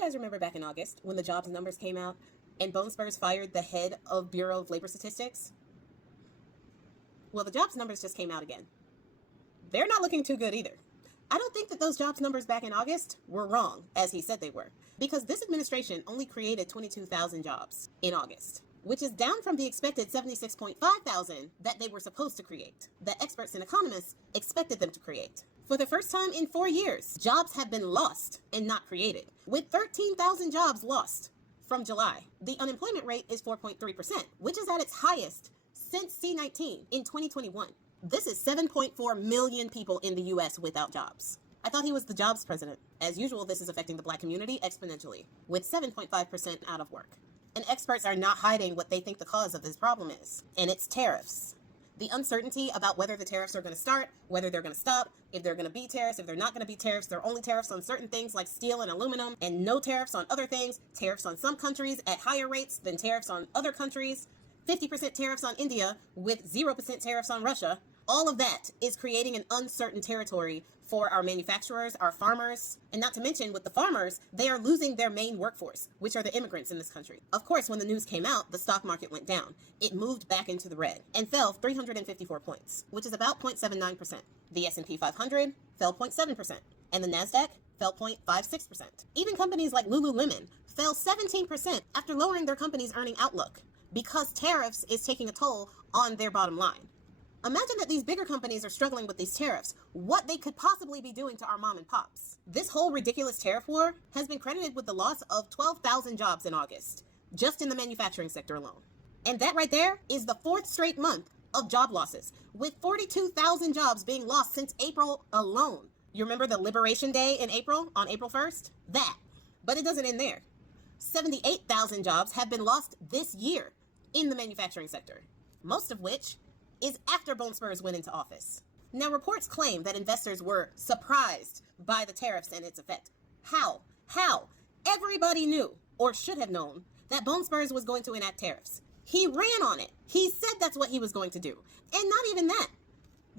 guys remember back in August when the jobs numbers came out and Spurs fired the head of Bureau of Labor Statistics? Well, the jobs numbers just came out again. They're not looking too good either. I don't think that those jobs numbers back in August were wrong, as he said they were, because this administration only created 22,000 jobs in August, which is down from the expected 76.5 thousand that they were supposed to create, that experts and economists expected them to create. For the first time in 4 years, jobs have been lost and not created, with 13,000 jobs lost from July. The unemployment rate is 4.3%, which is at its highest since C19 in 2021. This is 7.4 million people in the U.S. without jobs. I thought he was the jobs president. As usual, this is affecting the black community exponentially, with 7.5% out of work. And experts are not hiding what they think the cause of this problem is, and it's tariffs. The uncertainty about whether the tariffs are going to start, whether they're going to stop, if they're going to be tariffs, if they're not going to be tariffs, they're only tariffs on certain things like steel and aluminum, and no tariffs on other things, tariffs on some countries at higher rates than tariffs on other countries, 50% tariffs on India with 0% tariffs on Russia. All of that is creating an uncertain territory for our manufacturers, our farmers, and not to mention with the farmers, they are losing their main workforce, which are the immigrants in this country. Of course, when the news came out, the stock market went down. It moved back into the red and fell 354 points, which is about 0.79%. The S&P 500 fell 0.7%, and the NASDAQ fell 0.56%. Even companies like Lululemon fell 17% after lowering their company's earning outlook because tariffs is taking a toll on their bottom line. Imagine that these bigger companies are struggling with these tariffs, what they could possibly be doing to our mom and pops. This whole ridiculous tariff war has been credited with the loss of 12,000 jobs in August, just in the manufacturing sector alone. And that right there is the fourth straight month of job losses, with 42,000 jobs being lost since April alone. You remember the Liberation Day in April, on April 1st? That. But it doesn't end there. 78,000 jobs have been lost this year in the manufacturing sector, most of which is after Spurs went into office. Now, reports claim that investors were surprised by the tariffs and its effect. How? Everybody knew, or should have known, that Spurs was going to enact tariffs. He ran on it. He said that's what he was going to do. And not even that.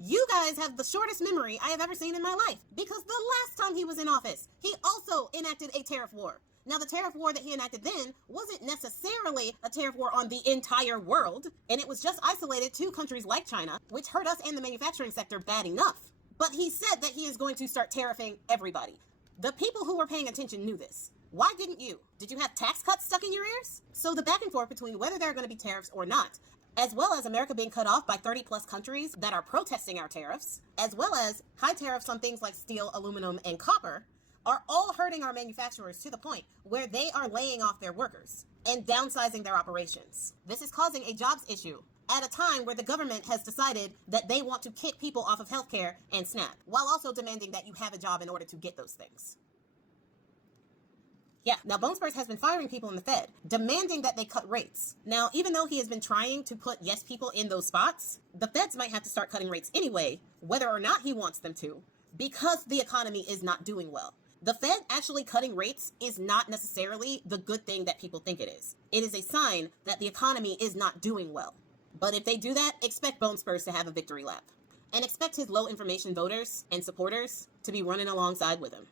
You guys have the shortest memory I have ever seen in my life, because the last time he was in office, he also enacted a tariff war. Now, the tariff war that he enacted then wasn't necessarily a tariff war on the entire world, and it was just isolated to countries like China, which hurt us in the manufacturing sector bad enough. But he said that he is going to start tariffing everybody. The people who were paying attention knew this. Why didn't you? Did you have tax cuts stuck in your ears? So the back and forth between whether there are going to be tariffs or not, as well as America being cut off by 30 plus countries that are protesting our tariffs, as well as high tariffs on things like steel, aluminum, and copper, are all hurting our manufacturers to the point where they are laying off their workers and downsizing their operations. This is causing a jobs issue at a time where the government has decided that they want to kick people off of healthcare and SNAP, while also demanding that you have a job in order to get those things. Yeah, now Spurs has been firing people in the Fed, demanding that they cut rates. Now, even though he has been trying to put yes people in those spots, the Feds might have to start cutting rates anyway, whether or not he wants them to, because the economy is not doing well. The Fed actually cutting rates is not necessarily the good thing that people think it is. It is a sign that the economy is not doing well. But if they do that, expect Spurs to have a victory lap. And expect his low information voters and supporters to be running alongside with him.